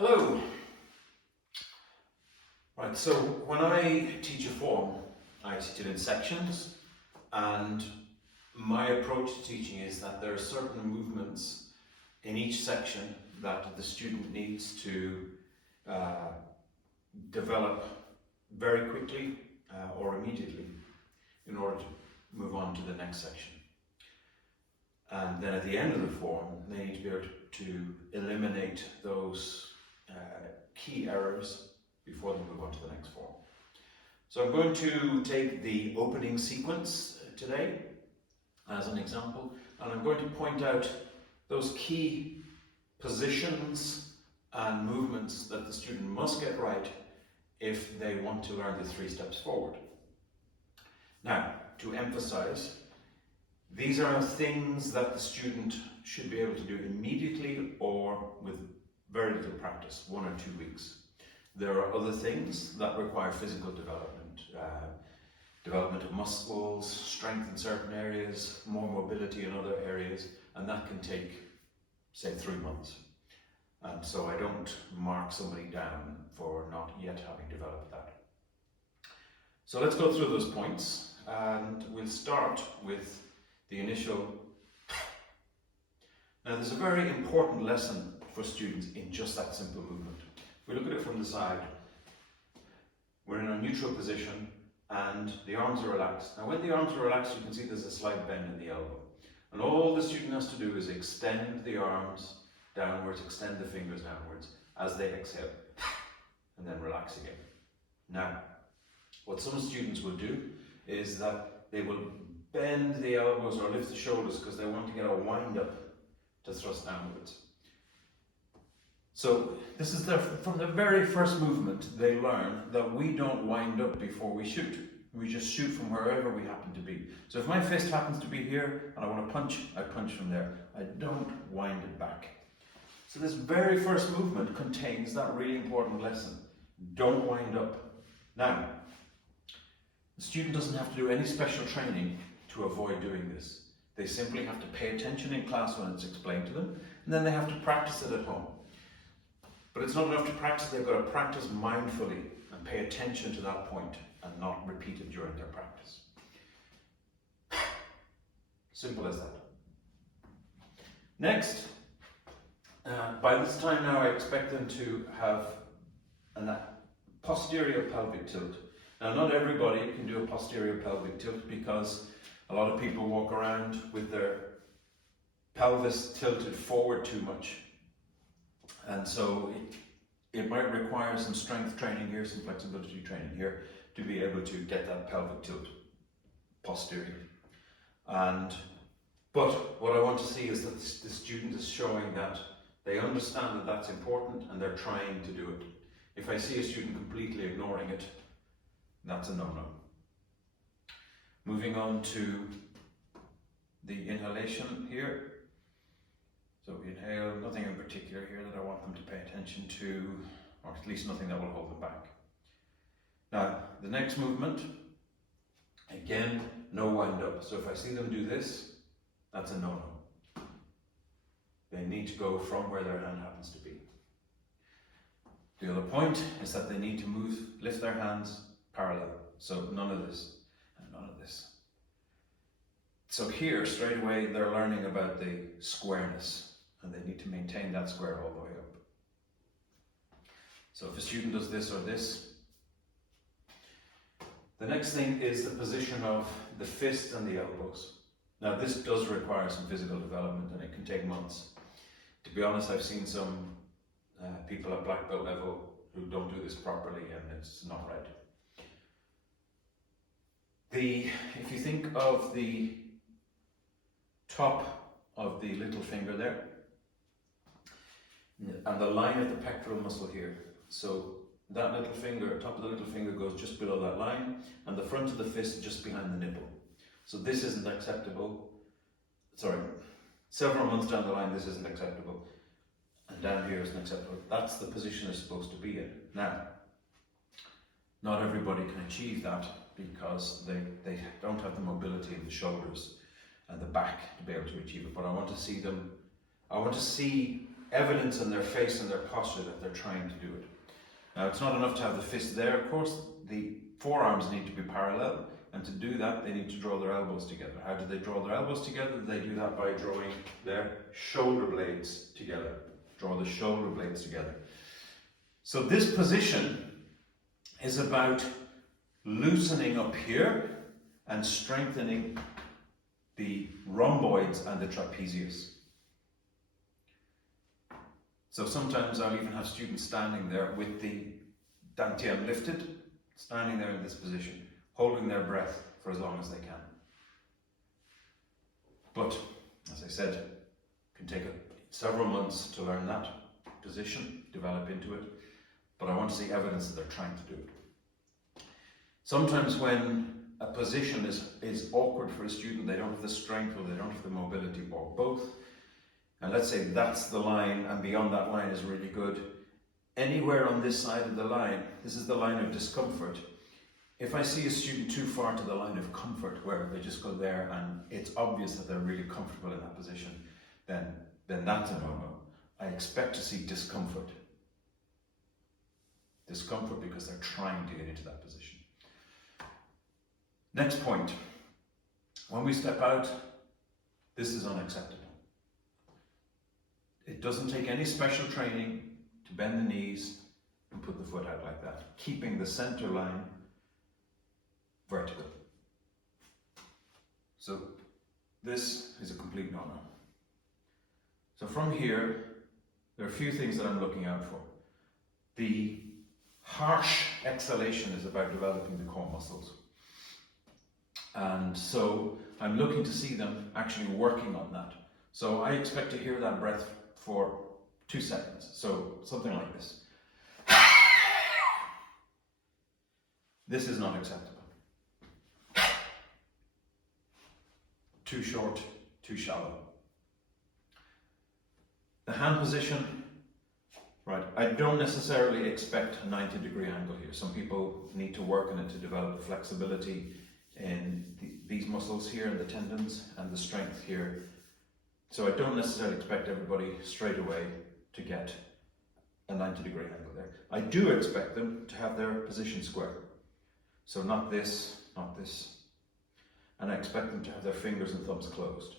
Hello. Right, so when I teach a form, I teach it in sections, and my approach to teaching is that there are certain movements in each section that the student needs to develop very quickly or immediately in order to move on to the next section. And then at the end of the form, they need to be able to eliminate those key errors before they move on to the next form. So I'm going to take the opening sequence today as an example, and I'm going to point out those key positions and movements that the student must get right if they want to learn the 3 steps forward. Now, to emphasize, these are things that the student should be able to do immediately or with very little practice, 1 or 2 weeks. There are other things that require physical development, development of muscles, strength in certain areas, more mobility in other areas, and that can take, say, 3 months. And so I don't mark somebody down for not yet having developed that. So let's go through those points, and we'll start with the initial. Now there's a very important lesson for students in just that simple movement. If we look at it from the side, we're in a neutral position and the arms are relaxed. Now when the arms are relaxed, you can see there's a slight bend in the elbow. And all the student has to do is extend the arms downwards, extend the fingers downwards as they exhale, and then relax again. Now, what some students will do is that they will bend the elbows or lift the shoulders because they want to get a wind up to thrust downwards. So this is from the very first movement they learn that we don't wind up before we shoot. We just shoot from wherever we happen to be. So if my fist happens to be here and I want to punch, I punch from there. I don't wind it back. So this very first movement contains that really important lesson. Don't wind up. Now, the student doesn't have to do any special training to avoid doing this. They simply have to pay attention in class when it's explained to them, and then they have to practice it at home. But it's not enough to practice, they've got to practice mindfully and pay attention to that point and not repeat it during their practice. Simple as that. Next, by this time now I expect them to have a posterior pelvic tilt. Now not everybody can do a posterior pelvic tilt because a lot of people walk around with their pelvis tilted forward too much. And so it might require some strength training here, some flexibility training here to be able to get that pelvic tilt posterior. But what I want to see is that the student is showing that they understand that that's important and they're trying to do it. If I see a student completely ignoring it, that's a no-no. Moving on to the inhalation here. So inhale, nothing in particular here that I want them to pay attention to, or at least nothing that will hold them back. Now, the next movement, again, no wind up. So if I see them do this, that's a no-no. They need to go from where their hand happens to be. The other point is that they need to lift their hands parallel. So none of this and none of this. So here, straight away, they're learning about the squareness, and they need to maintain that square all the way up. So if a student does this or this, the next thing is the position of the fist and the elbows. Now this does require some physical development and it can take months. To be honest, I've seen some people at black belt level who don't do this properly and it's not right. If you think of the top of the little finger there, and the line of the pectoral muscle here. So that little finger, top of the little finger goes just below that line, and the front of the fist just behind the nipple. So this isn't acceptable. Sorry, several months down the line this isn't acceptable, and down here isn't acceptable. That's the position it's supposed to be in. Now, not everybody can achieve that because they don't have the mobility in the shoulders and the back to be able to achieve it. But I want to see evidence in their face and their posture that they're trying to do it. Now, it's not enough to have the fist there, of course. The forearms need to be parallel, and to do that, they need to draw their elbows together. How do they draw their elbows together? They do that by drawing their shoulder blades together. Draw the shoulder blades together. So this position is about loosening up here and strengthening the rhomboids and the trapezius. So sometimes I'll even have students standing there with the dantian lifted, standing there in this position, holding their breath for as long as they can. But, as I said, it can take several months to learn that position, develop into it, but I want to see evidence that they're trying to do it. Sometimes when a position is awkward for a student, they don't have the strength or they don't have the mobility or both, and let's say that's the line and beyond that line is really good, anywhere on this side of the line, this is the line of discomfort. If I see a student too far to the line of comfort where they just go there and it's obvious that they're really comfortable in that position, then that's a no-no. I expect to see discomfort. Discomfort because they're trying to get into that position. Next point. When we step out, this is unacceptable. It doesn't take any special training to bend the knees and put the foot out like that, keeping the center line vertical. So this is a complete no-no. So from here, there are a few things that I'm looking out for. The harsh exhalation is about developing the core muscles. And so I'm looking to see them actually working on that. So I expect to hear that breath for 2 seconds. So something like this. This is not acceptable. Too short, too shallow. The hand position, right, I don't necessarily expect a 90-degree angle here. Some people need to work on it to develop the flexibility in these muscles here and the tendons and the strength here. So I don't necessarily expect everybody straight away to get a 90-degree angle there. I do expect them to have their position square. So not this, not this. And I expect them to have their fingers and thumbs closed.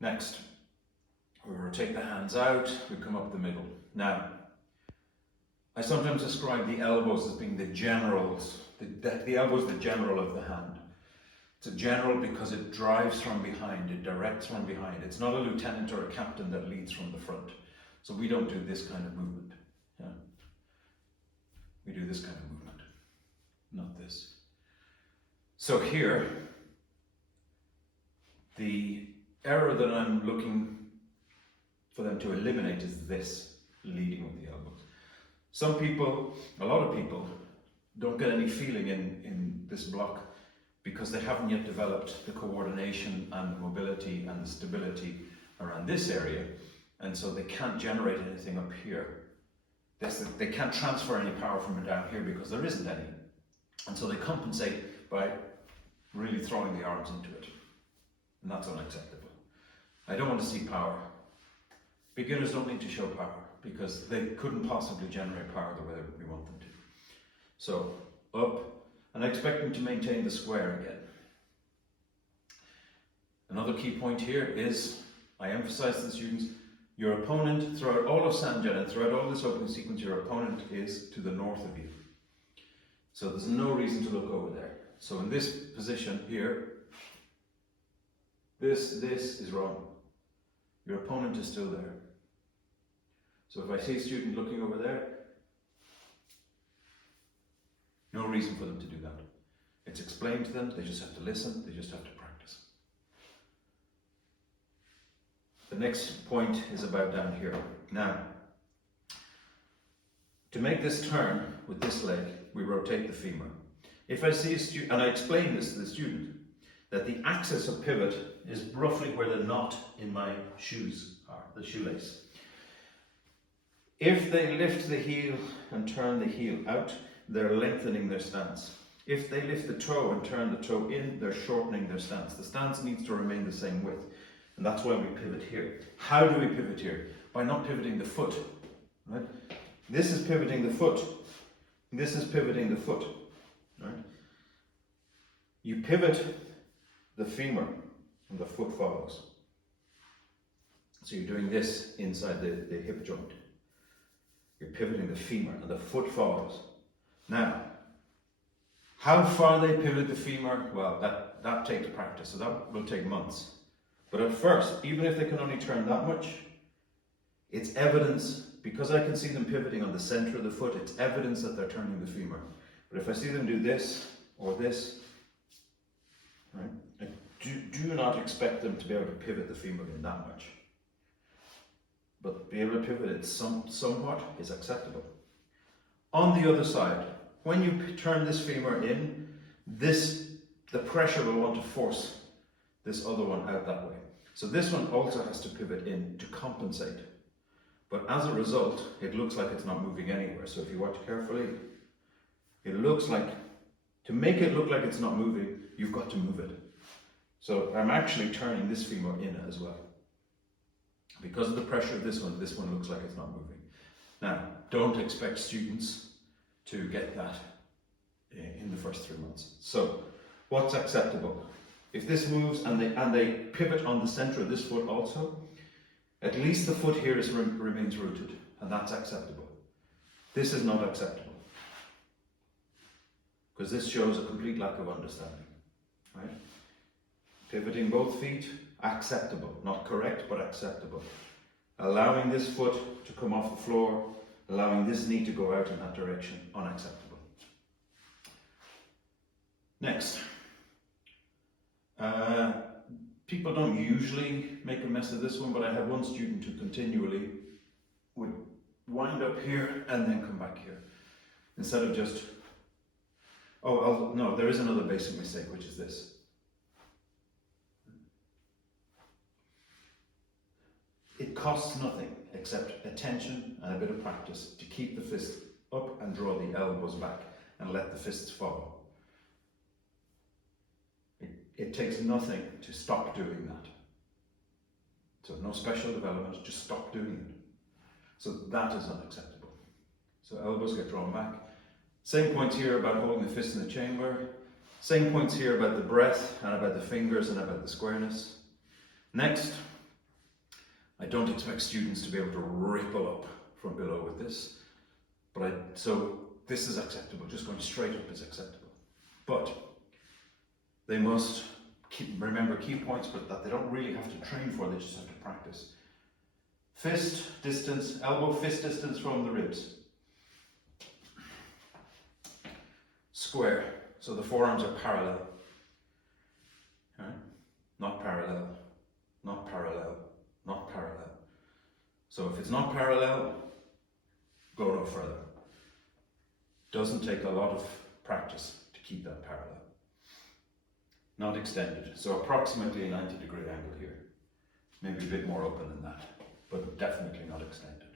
Next, we rotate the hands out, we come up the middle. Now, I sometimes describe the elbows as being the generals, the elbow is the general of the hand. It's a general because it drives from behind, it directs from behind. It's not a lieutenant or a captain that leads from the front. So we don't do this kind of movement. Yeah? We do this kind of movement, not this. So here, the error that I'm looking for them to eliminate is this, leading with the elbows. Some people, a lot of people, don't get any feeling in this block because they haven't yet developed the coordination and the mobility and the stability around this area, and so they can't generate anything up here. They can't transfer any power from down here because there isn't any. And so they compensate by really throwing the arms into it. And that's unacceptable. I don't want to see power. Beginners don't need to show power because they couldn't possibly generate power the way that we want them to. So, up, and I expect them to maintain the square again. Another key point here is, I emphasize to the students, your opponent, throughout all of Sanjan and throughout all this opening sequence, your opponent is to the north of you. So there's no reason to look over there. So in this position here, this is wrong. Your opponent is still there. So if I see a student looking over there, no reason for them to do that. It's explained to them, they just have to listen, they just have to practice. The next point is about down here. Now, to make this turn with this leg, we rotate the femur. If I see a student, and I explain this to the student, that the axis of pivot is roughly where the knot in my shoes are, the shoelace. If they lift the heel and turn the heel out, they're lengthening their stance. If they lift the toe and turn the toe in, they're shortening their stance. The stance needs to remain the same width. And that's why we pivot here. How do we pivot here? By not pivoting the foot. Right? This is pivoting the foot. This is pivoting the foot. Right? You pivot the femur and the foot follows. So you're doing this inside the hip joint. You're pivoting the femur and the foot follows. Now, how far they pivot the femur, well, that takes practice, so that will take months. But at first, even if they can only turn that much, it's evidence, because I can see them pivoting on the center of the foot, it's evidence that they're turning the femur. But if I see them do this or this, right, I do not expect them to be able to pivot the femur in that much. But be able to pivot it somewhat is acceptable. On the other side, when you turn this femur in, the pressure will want to force this other one out that way. So this one also has to pivot in to compensate. But as a result, it looks like it's not moving anywhere. So if you watch carefully, it looks like, to make it look like it's not moving, you've got to move it. So I'm actually turning this femur in as well. Because of the pressure of this one looks like it's not moving. Now, don't expect students to get that in the first 3 months. So, what's acceptable? If this moves and they pivot on the center of this foot also, at least the foot here remains rooted, and that's acceptable. This is not acceptable, because this shows a complete lack of understanding. Right? Pivoting both feet, acceptable. Not correct, but acceptable. Allowing this foot to come off the floor, allowing this knee to go out in that direction, unacceptable. Next. People don't usually make a mess of this one, but I have one student who continually would wind up here and then come back here. Instead of just, no, there is another basic mistake, which is this. It costs nothing except attention and a bit of practice to keep the fist up and draw the elbows back and let the fists follow. It takes nothing to stop doing that. So no special development, just stop doing it. So that is unacceptable. So elbows get drawn back. Same points here about holding the fist in the chamber. Same points here about the breath and about the fingers and about the squareness. Next, I don't expect students to be able to ripple up from below with this. So this is acceptable, just going straight up is acceptable. But they must remember key points, but that they don't really have to train for, they just have to practice. Fist distance, elbow fist distance from the ribs. Square, so the forearms are parallel. Right? Not parallel, not parallel, not parallel. So if it's not parallel, go no further. Doesn't take a lot of practice to keep that parallel. Not extended, so approximately a 90-degree angle here. Maybe a bit more open than that, but definitely not extended.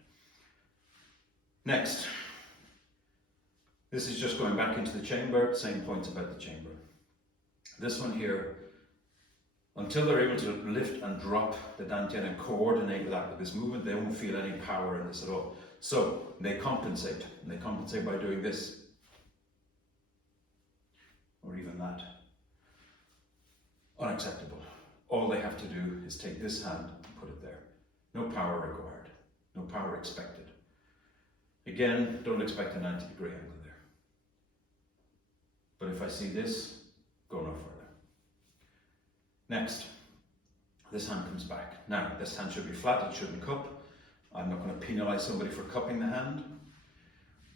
Next, this is just going back into the chamber, same points about the chamber. This one here, until they're able to lift and drop the dantian and coordinate that with this movement, they won't feel any power in this at all. So they compensate, and they compensate by doing this, or even that. Unacceptable. All they have to do is take this hand and put it there. No power required, no power expected. Again, don't expect a 90-degree angle there. But if I see this, go no further. Next, this hand comes back. Now, this hand should be flat, it shouldn't cup. I'm not going to penalize somebody for cupping the hand.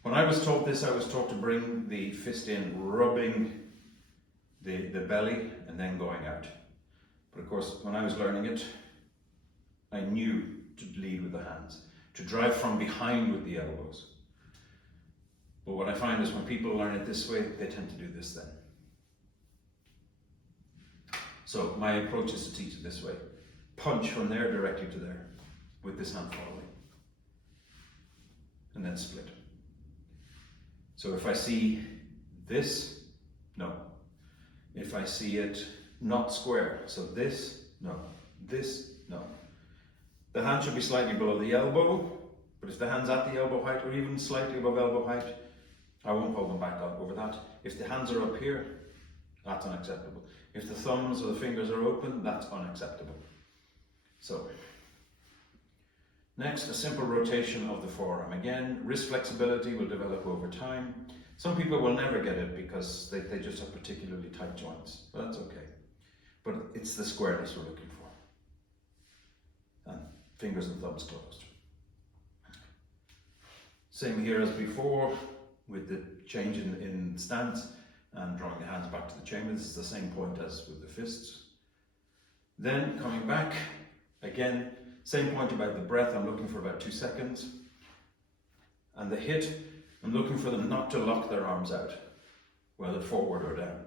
When I was taught this, I was taught to bring the fist in, rubbing the belly and then going out. But of course, when I was learning it, I knew to lead with the hands, to drive from behind with the elbows. But what I find is when people learn it this way, they tend to do this then. So my approach is to teach it this way. Punch from there directly to there, with this hand following. And then split. So if I see this, no. If I see it not square, so this, no. This, no. The hand should be slightly below the elbow, but if the hand's at the elbow height or even slightly above elbow height, I won't hold them back up over that. If the hands are up here, that's unacceptable. If the thumbs or the fingers are open, that's unacceptable. So, next, a simple rotation of the forearm. Again, wrist flexibility will develop over time. Some people will never get it because they just have particularly tight joints, but that's okay. But it's the squareness we're looking for. And fingers and thumbs closed. Same here as before with the change in stance and drawing the hands back to the chamber. This is the same point as with the fists. Then coming back, again, same point about the breath. I'm looking for about 2 seconds. And the hit, I'm looking for them not to lock their arms out, whether forward or down.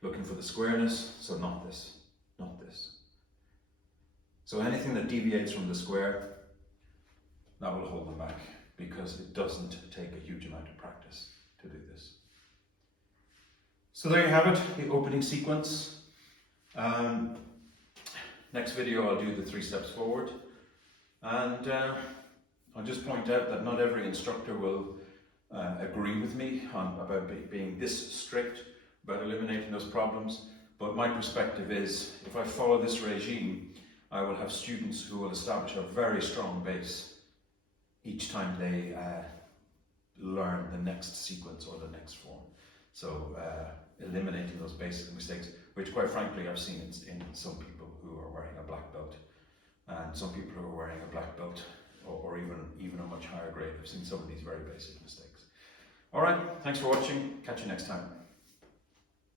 Looking for the squareness, so not this, not this. So anything that deviates from the square, that will hold them back, because it doesn't take a huge amount of practice to do this. So there you have it, the opening sequence. Next video I'll do the 3 steps forward, and I'll just point out that not every instructor will agree with me about being this strict about eliminating those problems, but my perspective is if I follow this regime, I will have students who will establish a very strong base each time they learn the next sequence or the next form. So eliminating those basic mistakes, which quite frankly I've seen in some people who are wearing a black belt, and some people who are wearing a black belt or even a much higher grade. I've seen some of these very basic mistakes. All right, thanks for watching. Catch you next time.